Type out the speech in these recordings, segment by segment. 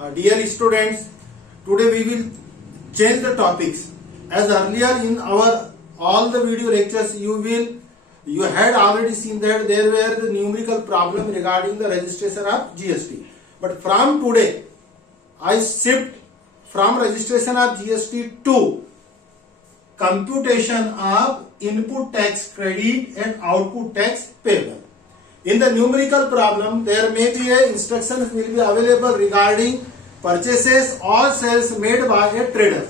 Dear students, today we will change the topics. As earlier in our all the video lectures, you had already seen that there were the numerical problem regarding the registration of GST. But from today, I shift from registration of GST to computation of input tax credit and output tax payable. In the numerical problem, there may be a instructions will be available regarding purchases or sales made by a trader.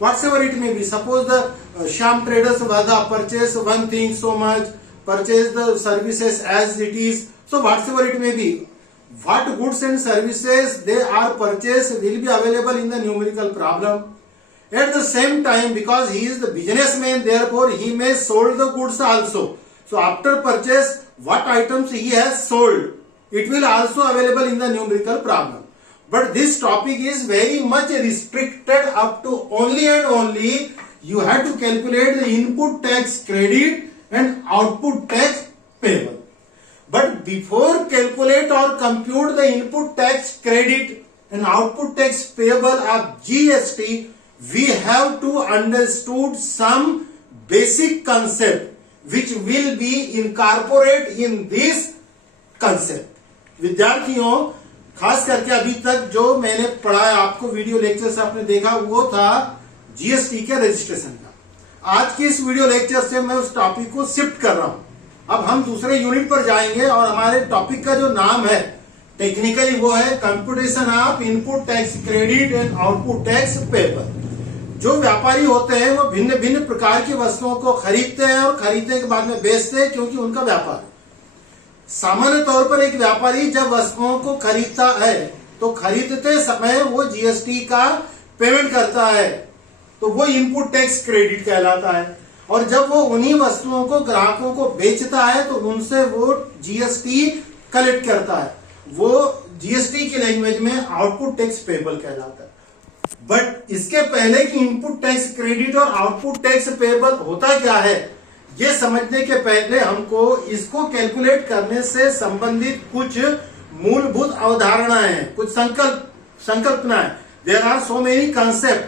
Whatsoever it may be, suppose the sham traders whether purchase one thing so much, purchase the services as it is. So whatsoever it may be, what goods and services they are purchased will be available in the numerical problem. At the same time, because he is the businessman, therefore he may sold the goods also. So after purchase, what items he has sold, it will also available in the numerical problem. But this topic is very much restricted up to only and only you have to calculate the input tax credit and output tax payable. But before calculate or compute the input tax credit and output tax payable of GST, we have to understood some basic concept which will be incorporated in this concept. विद्यार्थियों, खास करके अभी तक जो मैंने पढ़ाया आपको video lecture से आपने देखा वो था जीएसटी के रजिस्ट्रेशन का। आज के इस वीडियो लेक्चर से मैं उस टॉपिक को शिफ्ट कर रहा हूं। अब हम दूसरे यूनिट पर जाएंगे और हमारे टॉपिक का जो नाम है टेक्निकली वो है computation of input tax credit and output tax payable. जो व्यापारी होते हैं वो भिन्न भिन्न प्रकार की वस्तुओं को खरीदते हैं और खरीदने के बाद में बेचते हैं क्योंकि उनका व्यापार है। सामान्य तौर पर एक व्यापारी जब वस्तुओं को खरीदता है तो खरीदते समय वो जीएसटी का पेमेंट करता है, तो वो इनपुट टैक्स क्रेडिट कहलाता है। और जब वो उन्हीं वस्तुओं को ग्राहकों को बेचता है तो उनसे वो जीएसटी कलेक्ट करता है, वो जीएसटी की लैंग्वेज में आउटपुट टैक्स पेबल कहलाता है। बट इसके पहले कि इनपुट टैक्स क्रेडिट और आउटपुट टैक्स पेबल होता क्या है, ये समझने के पहले हमको इसको कैलकुलेट करने से संबंधित कुछ मूलभूत अवधारणाएं हैं, कुछ संकल्पनाएं। There are so many concept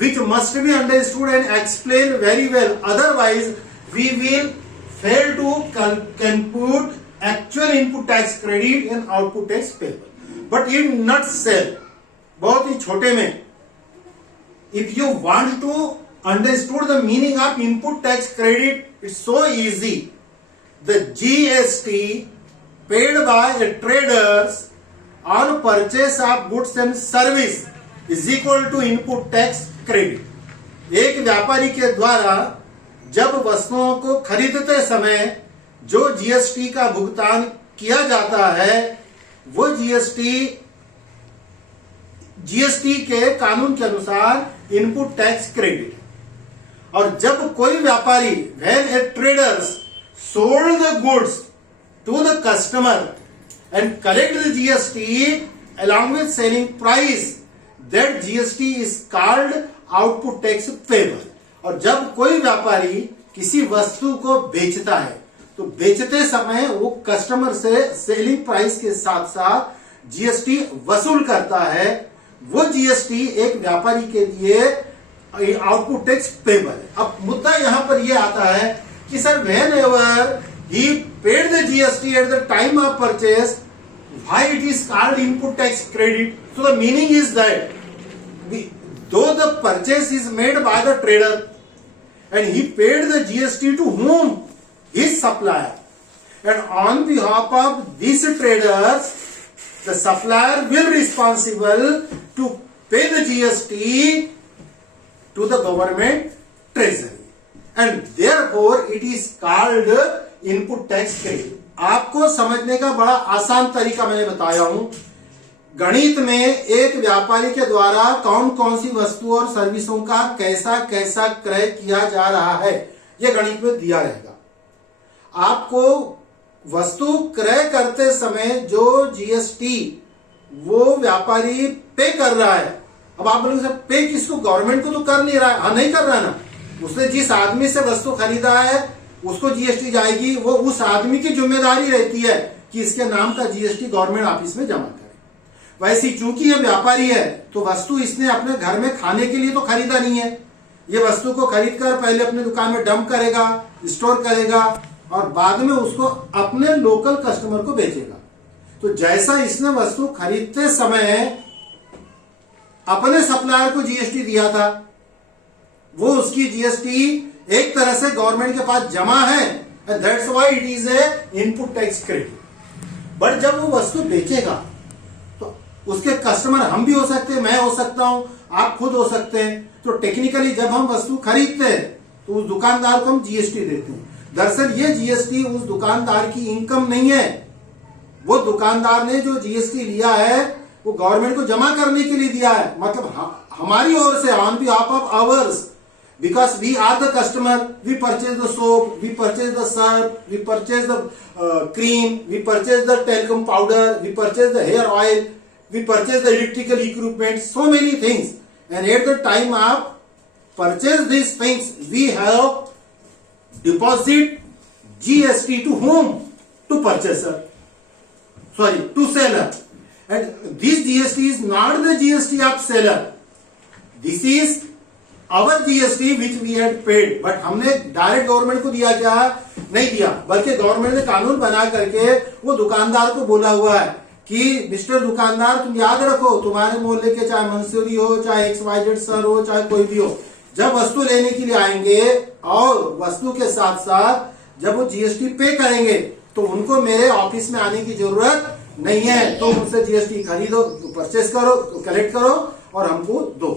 which must be understood and explained very well, otherwise we will fail to compute actual input tax credit and output tax payable. But in nutshell, बहुत ही छोटे में, if you want to understood the meaning of input tax credit, it's so easy. The GST paid by the traders on purchase of goods and service is equal to input tax credit. एक व्यापारी के द्वारा जब वस्तुओं को खरीदते समय जो जीएसटी का भुगतान किया जाता है वो जीएसटी के कानून के अनुसार इनपुट टैक्स क्रेडिट है। और जब कोई व्यापारी when a traders sold the goods to the customer and collect the GST along with selling price, that GST is called output tax payable। और जब कोई व्यापारी किसी वस्तु को बेचता है तो बेचते समय वो कस्टमर से सेलिंग प्राइस के साथ साथ जीएसटी वसूल करता है, वो जीएसटी एक व्यापारी के लिए आउटपुट टैक्स पेबल है। अब मुद्दा यहां पर यह आता है कि sir whenever he paid the GST at the time of purchase, why it is called input tax credit? So the meaning is that though the purchase is made by the trader and he paid the GST to whom? His supplier. And on behalf of these traders, the supplier will be responsible to pay the GST to the government treasury. And therefore it is called input tax credit. आपको समझने का बड़ा आसान तरीका मैंने बताया हूं। गणित में एक व्यापारी के द्वारा कौन कौन सी वस्तु और सर्विसों का कैसा कैसा क्रय किया जा रहा है, यह गणित में दिया रहेगा। आपको वस्तु क्रय करते समय जो जीएसटी वो व्यापारी पे कर रहा है, अब आप बोलेंगे सर पे किसको, गवर्नमेंट को तो कर नहीं रहा है। हाँ, नहीं कर रहा ना, उसने जिस आदमी से वस्तु खरीदा है उसको जीएसटी जाएगी, वो उस आदमी की जिम्मेदारी रहती है कि इसके नाम का जीएसटी गवर्नमेंट ऑफिस में जमा करे। वैसे चूंकि ये व्यापारी है तो वस्तु इसने अपने घर में खाने के लिए तो खरीदा नहीं है, ये वस्तु को खरीद कर पहले अपने दुकान में डंप करेगा, स्टोर करेगा और बाद में उसको अपने लोकल कस्टमर को बेचेगा। तो जैसा इसने वस्तु खरीदते समय अपने सप्लायर को जीएसटी दिया था, वो उसकी जीएसटी एक तरह से गवर्नमेंट के पास जमा है, that's why it is a input tax credit. But जब वो वस्तु बेचेगा तो उसके कस्टमर हम भी हो सकते हैं, मैं हो सकता हूं, आप खुद हो सकते हैं। तो टेक्निकली जब हम वस्तु खरीदते हैं तो उस दुकानदार को हम जीएसटी देते हैं। दरअसल ये जीएसटी उस दुकानदार की इनकम नहीं है, वो दुकानदार ने जो जीएसटी लिया है वो गवर्नमेंट को जमा करने के लिए दिया है, मतलब हमारी ओर से, on behalf of hours, because we are the customer, we purchase the soap, we purchase the syrup, we purchase the cream, we purchase the talcum powder, we purchase the hair oil, we purchase the electrical equipment, so many things. And at the time of purchase these things, we have deposit GST to whom? To purchaser. Sorry, to seller. And this GST is not the GST of seller. This is our GST which we had paid. But हमने direct government को दिया क्या? नहीं दिया, बल्कि government ने कानून बना करके वो दुकानदार को बोला हुआ है कि मिस्टर दुकानदार, तुम याद रखो, तुम्हारे मोहल्ले के चाहे मंसूरी हो, चाहे XYZ सर हो, चाहे कोई भी हो, जब वस्तु लेने के लिए आएंगे और वस्तु के साथ साथ जब वो जीएसटी पे करेंगे तो उनको मेरे ऑफिस में आने की जरूरत नहीं है। तो उनसे जीएसटी खरीदो, परचेस करो, कलेक्ट करो और हमको दो।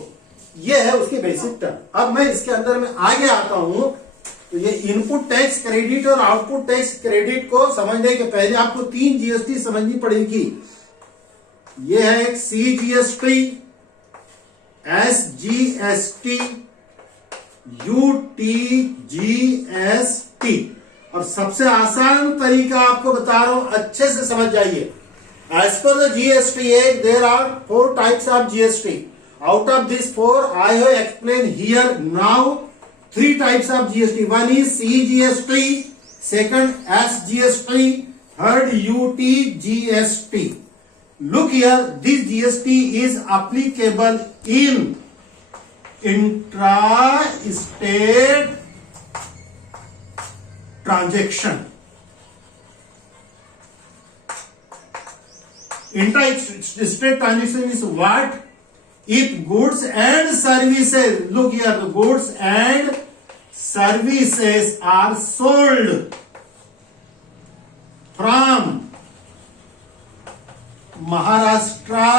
ये है उसके बेसिक टर्म। अब मैं इसके अंदर में आगे आता हूं। तो ये इनपुट टैक्स क्रेडिट और आउटपुट टैक्स क्रेडिट को समझने के पहले आपको 3 जीएसटी समझनी पड़ेगी। ये है एक सीजीएसटी, एसजीएसटी, यूटीजीएसटी। और सबसे आसान तरीका आपको बता रहा हूं, अच्छे से समझ जाइए। As per the GST act there are 4 types of GST. Out of these 4, I have explained here now 3 types of GST. One is CGST, second SGST, third UTGST. Look here, this GST is applicable in intra-state transaction. Intra-state transaction is what? If goods and services, look here, the goods and services are sold from Maharashtra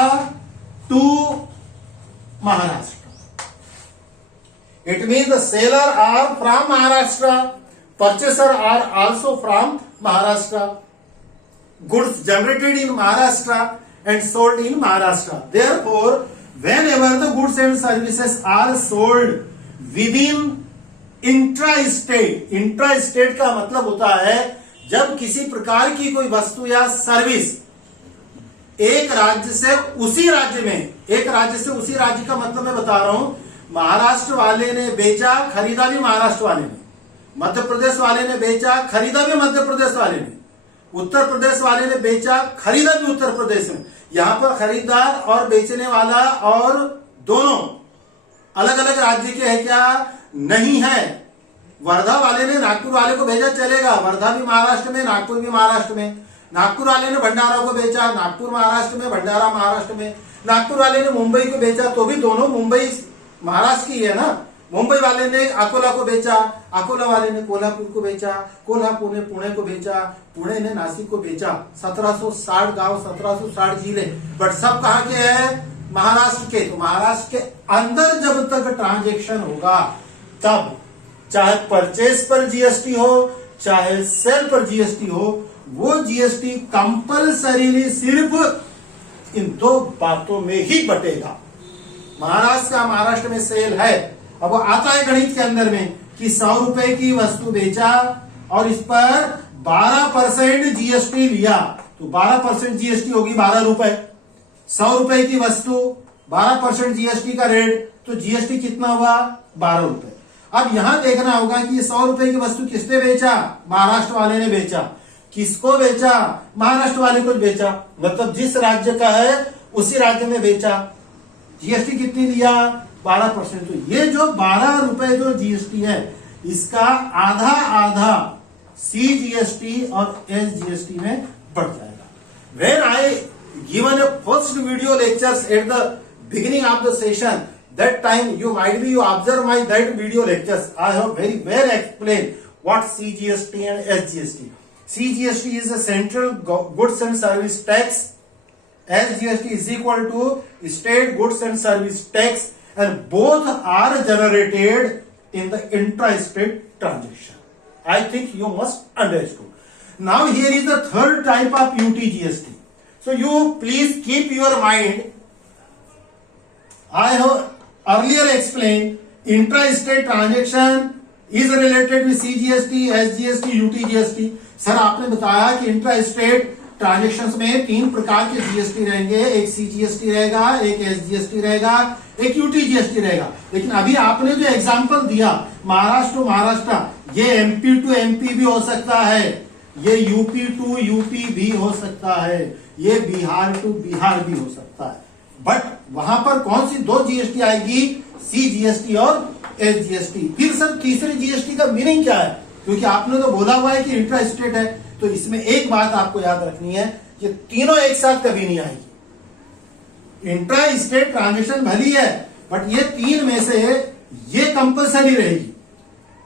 to Maharashtra. It means the seller are from Maharashtra, purchaser are also from Maharashtra. Goods generated in Maharashtra and sold in Maharashtra. Therefore, whenever the goods and services are sold within intra-state, intra-state का मतलब होता है जब किसी प्रकार की कोई वस्तु या सर्विस एक राज्य से उसी राज्य में, एक राज्य से उसी राज्य का मतलब मैं बता रहा हूं, महाराष्ट्र वाले ने बेचा, खरीदा भी महाराष्ट्र वाले ने, मध्य प्रदेश वाले ने बेचा, खरीदा भी मध्य प्रदेश वाले ने, उत्तर प्रदेश वाले ने बेचा, खरीदा भी उत्तर प्रदेश में। यहां पर खरीदार और बेचने वाला और दोनों अलग अलग राज्य के हैं क्या? नहीं है। वर्धा वाले ने नागपुर वाले को भेजा, चलेगा, वर्धा भी महाराष्ट्र में, नागपुर भी महाराष्ट्र में। नागपुर वाले ने भंडारा को बेचा, नागपुर महाराष्ट्र में, भंडारा महाराष्ट्र में। नागपुर वाले ने मुंबई को बेचा, तो भी दोनों मुंबई महाराष्ट्र की है ना। मुंबई वाले ने अकोला को बेचा, अकोला वाले ने कोल्हापुर को बेचा, कोल्हापुर ने पुणे को बेचा, पुणे ने नासिक को बेचा। 1760 गांव, 1760 जिले, बट सब कहां के हैं? महाराष्ट्र के। तो महाराष्ट्र के अंदर जब तक ट्रांजैक्शन होगा तब चाहे परचेस पर जीएसटी हो चाहे सेल पर जीएसटी हो, वो जीएसटी कंपल्सरीली सिर्फ इन 2 बातों में ही बटेगा। महाराष्ट्र का महाराष्ट्र में सेल है, अब वो आता है गणित के अंदर में कि 100 रुपए की वस्तु बेचा और इस पर 12% जीएसटी लिया, तो 12% जीएसटी होगी 12 रुपए। 100 रुपए की वस्तु, 12% जीएसटी का रेट, तो जीएसटी कितना हुआ? 12 रुपए। अब यहां देखना होगा कि 100 रुपए की वस्तु किसने बेचा? महाराष्ट्र वाले ने बेचा। किसको बेचा? महाराष्ट्र वाले को बेचा। मतलब जिस राज्य का है उसी राज्य में बेचा, जीएसटी कितनी लिया? 12%। तो ये जो 12 रुपए जो जीएसटी है, इसका आधा आधा सीजीएसटी और एसजीएसटी में बढ़ जाएगा। When I given a first video lectures at the beginning of the session, that time you might be you observe my that video lectures. I have very well explained what CGST and SGST. CGST is a central goods and service tax. SGST is equal to state goods and service tax, and both are generated in the intra-state transaction. I think you must understand. Now here is the third type of UTGST. So you please keep your mind. I have earlier explained intra-state transaction is related with CGST, SGST, UTGST. Sir आपने बताया कि intra state transactions में 3 प्रकार के GST रहेंगे, एक CGST रहेगा, एक एसजीएसटी रहेगा, एक यूटीजीएसटी रहेगा। लेकिन अभी आपने जो एग्जांपल दिया महाराष्ट्र टू महाराष्ट्र, ये एमपी टू एमपी भी हो सकता है, ये यूपी टू यूपी भी हो सकता है, ये बिहार टू बिहार भी हो सकता है। बट वहां पर कौन सी 2 जीएसटी आएगी? सीजीएसटी और एसजीएसटी। फिर सर तीसरे जीएसटी का मीनिंग क्या है? क्योंकि आपने तो बोला हुआ है कि इंट्रा स्टेट है, तो इसमें एक बात आपको याद रखनी है कि तीनों एक साथ कभी नहीं आएगी। इंट्रा स्टेट ट्रांजेक्शन भली है, बट ये 3 में से ये कंपल्सरी रहेगी।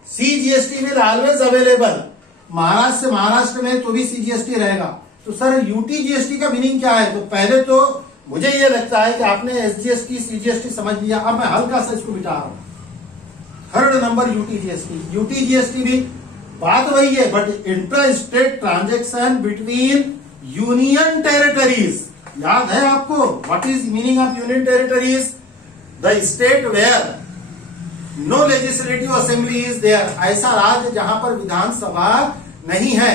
CGST will always available, Maharashtra से महाराष्ट्र में तो भी सीजीएसटी रहेगा। तो सर यूटीजीएसटी का मीनिंग क्या है? तो पहले तो मुझे ये लगता है कि आपने एसजीएसटी सीजीएसटी समझ लिया। अब मैं हल्का सा इसको मिटा रहा हूं। Third number UTGST. यूटीजीएसटी भी बात वही है, but intra state transaction between union territories. याद है आपको what is meaning of union territories? The state where no legislative assembly is there. ऐसा राज्य जहां पर विधानसभा नहीं है,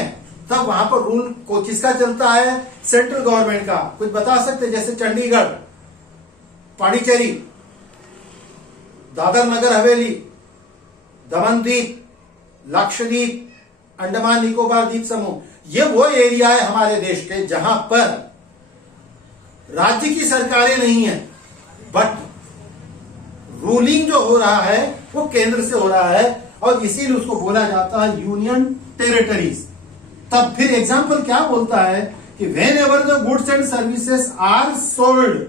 तब वहां पर रूल को किसका चलता है? सेंट्रल गवर्नमेंट का। कुछ बता सकते? जैसे चंडीगढ़, पांडिचेरी, दादर नगर हवेली, दमन द्वीप, लक्षद्वीप, अंडमान निकोबार द्वीप समूह, ये वो एरिया है हमारे देश के जहां पर राज्य की सरकारें नहीं है, बट रूलिंग जो हो रहा है वो केंद्र से हो रहा है, और इसीलिए उसको बोला जाता है यूनियन टेरिटरीज। तब फिर एग्जाम्पल क्या बोलता है कि whenever the goods and services are sold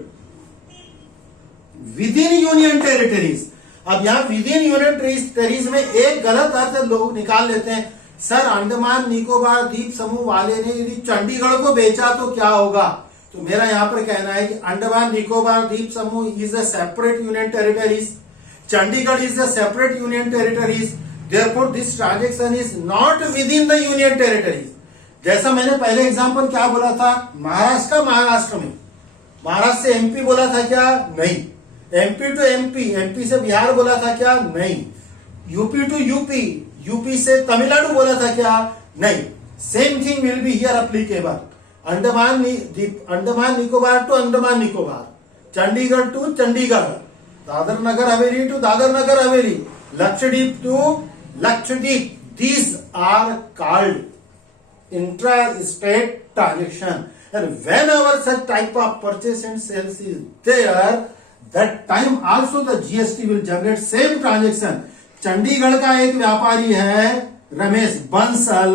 with in union territories. अब यहां विद इन यूनियन टेरिटरीज में एक गलत अर्थ लोग निकाल लेते हैं। सर अंडमान निकोबार द्वीप समूह वाले ने यदि चंडीगढ़ को बेचा तो क्या होगा? तो मेरा यहां पर कहना है कि अंडमान निकोबार द्वीप समूह is a separate union territories, Chandigarh is a separate union territories, therefore this transaction is not with in the union territories. जैसा मैंने पहले एग्जांपल क्या बोला था, महाराष्ट्र का महाराष्ट्र में, महाराष्ट्र से एमपी बोला था क्या? नहीं। एमपी टू एमपी, एमपी से बिहार बोला था क्या? नहीं। यूपी टू यूपी, यूपी से तमिलनाडु बोला था क्या? नहीं। Same thing will be here applicable. Andaman Nicobar to Andaman Nicobar, Chandigarh to Chandigarh, Dadra Nagar Haveli to Dadra Nagar Haveli, Lakshadweep to Lakshadweep. These are called intra-state transaction, and whenever such type of purchase and sales is there, that time also the GST will generate same transaction. Chandigarh का एक व्यापारी है रमेश बंसल,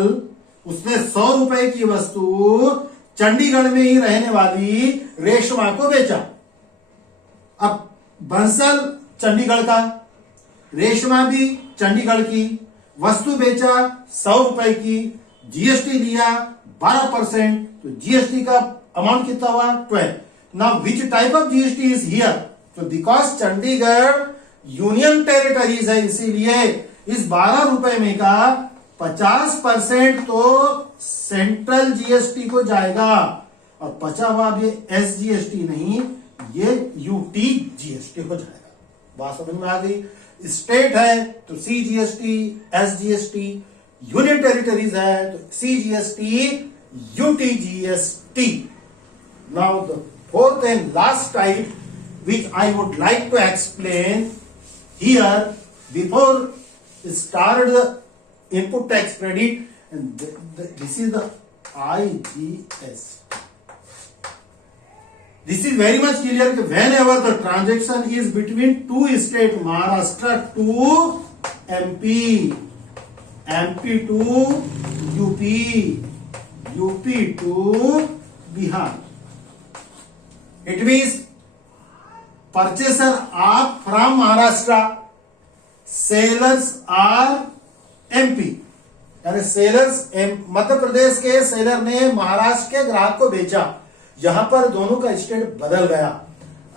उसने 100 रुपए की वस्तु चंडीगढ़ में ही रहने वाली रेशमा को बेचा। अब बंसल चंडीगढ़ का, रेशमा भी चंडीगढ़ की, वस्तु बेचा 100 रुपए की, जीएसटी लिया 12%, तो जीएसटी का अमाउंट कितना हुआ? 12। Now which type of GST is here? तो बिकॉज चंडीगढ़ यूनियन टेरिटरीज है, इसीलिए इस 12 रुपए में का 50% तो सेंट्रल जीएसटी को जाएगा, और बचा हुआ भी एसजीएसटी नहीं, ये यूटी जीएसटी हो जाएगा। बात समझ में आ गई? स्टेट है तो सीजीएसटी, एसजीएसटी, यूनियन टेरिटरीज है तो CGST, UTGST. Now the fourth and last type which I would like to explain here before start the input tax credit, and this is the IGS. This is very much clear कि whenever the transaction is between two state, Maharashtra to MP, MP to UP, UP to Bihar. It means purchaser are from Maharashtra, sellers are MP. यानी sellers Madhya Pradesh के seller ने महाराष्ट्र के ग्राहक को बेचा, यहां पर दोनों का स्टेट बदल गया।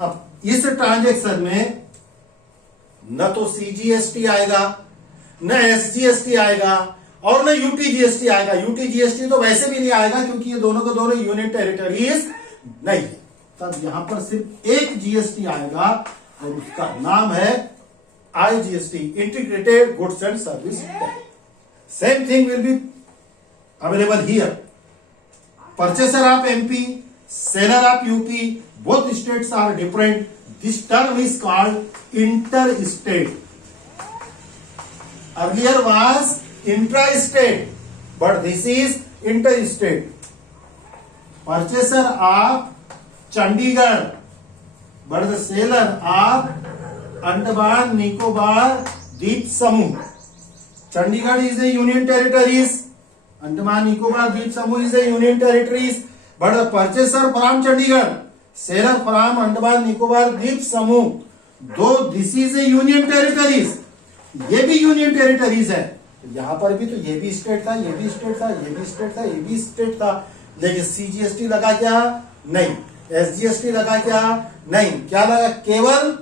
अब इस ट्रांजैक्शन में न तो सीजीएसटी आएगा, न एसजीएसटी आएगा और न यूटीजीएसटी आएगा। यूटीजीएसटी तो वैसे भी नहीं आएगा क्योंकि ये दोनों के दोनों यूनियन टेरिटरीज नहीं है। तब यहां पर सिर्फ एक जीएसटी आएगा और उसका नाम है IGST, integrated goods and service tax. Same thing will be available here. Purchaser of MP, seller of UP, both states are different. This term is called interstate. Earlier was intra-state, but this is interstate. Purchaser of Chandigarh, but the seller of Andaman Nicobar Deep Samuh. Chandigarh is a union territories. Andaman Nicobar Deep Samu is a union territories. But the purchaser from Chandigarh, seller from Andaman Nicobar Deep Samu, though this is a union territories, ये भी union territories है। यहां पर भी तो ये भी state था, ये भी स्टेट था, ये भी स्टेट था, ये भी स्टेट था, लेकिन सीजीएसटी लगा क्या? नहीं। एसजीएसटी लगा क्या? नहीं। क्या लगा? केवल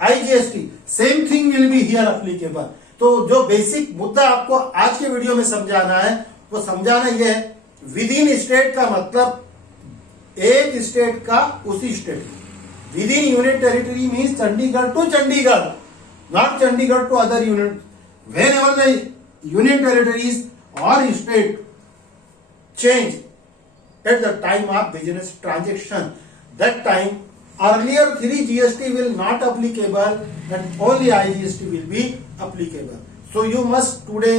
IGST. Same thing will be here applicable. तो जो बेसिक मुद्दा आपको आज के वीडियो में समझाना है वो समझाना यह है, विद इन स्टेट का मतलब एक स्टेट का उसी state. With in union territory means Chandigarh to Chandigarh, not Chandigarh to other union. Whenever the union territories और state change at the time of business transaction, that time earlier 3 GST will not applicable and only IGST will be applicable. So you must today,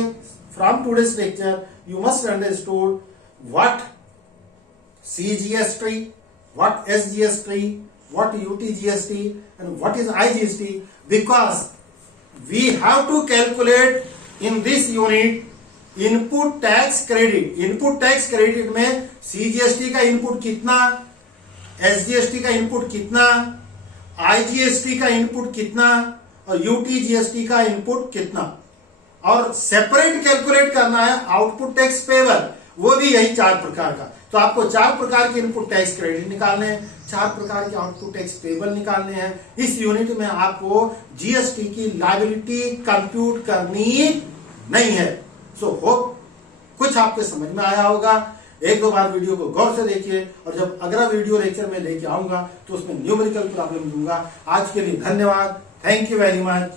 from today's lecture, you must understood what CGST, what SGST, what UTGST and what is IGST, because we have to calculate in this unit input tax credit. Input tax credit में CGST का input कितना, SGST का input कितना, IGST का input कितना और UTGST का input कितना, और सेपरेट कैलकुलेट करना है आउटपुट टैक्स पेबल, वो भी यही 4 प्रकार का। तो आपको 4 प्रकार के इनपुट टैक्स क्रेडिट निकालने हैं, 4 प्रकार के आउटपुट टैक्स पेबल निकालने हैं। इस यूनिट में आपको जीएसटी की लायबिलिटी कंप्यूट करनी नहीं है। सो होप कुछ आपके समझ में आया होगा। 1-2 बार वीडियो को गौर से देखिए और जब अगला वीडियो लेक्चर में लेके आऊंगा तो उसमें न्यूमेरिकल प्रॉब्लम दूंगा। आज के लिए धन्यवाद। Thank you very much.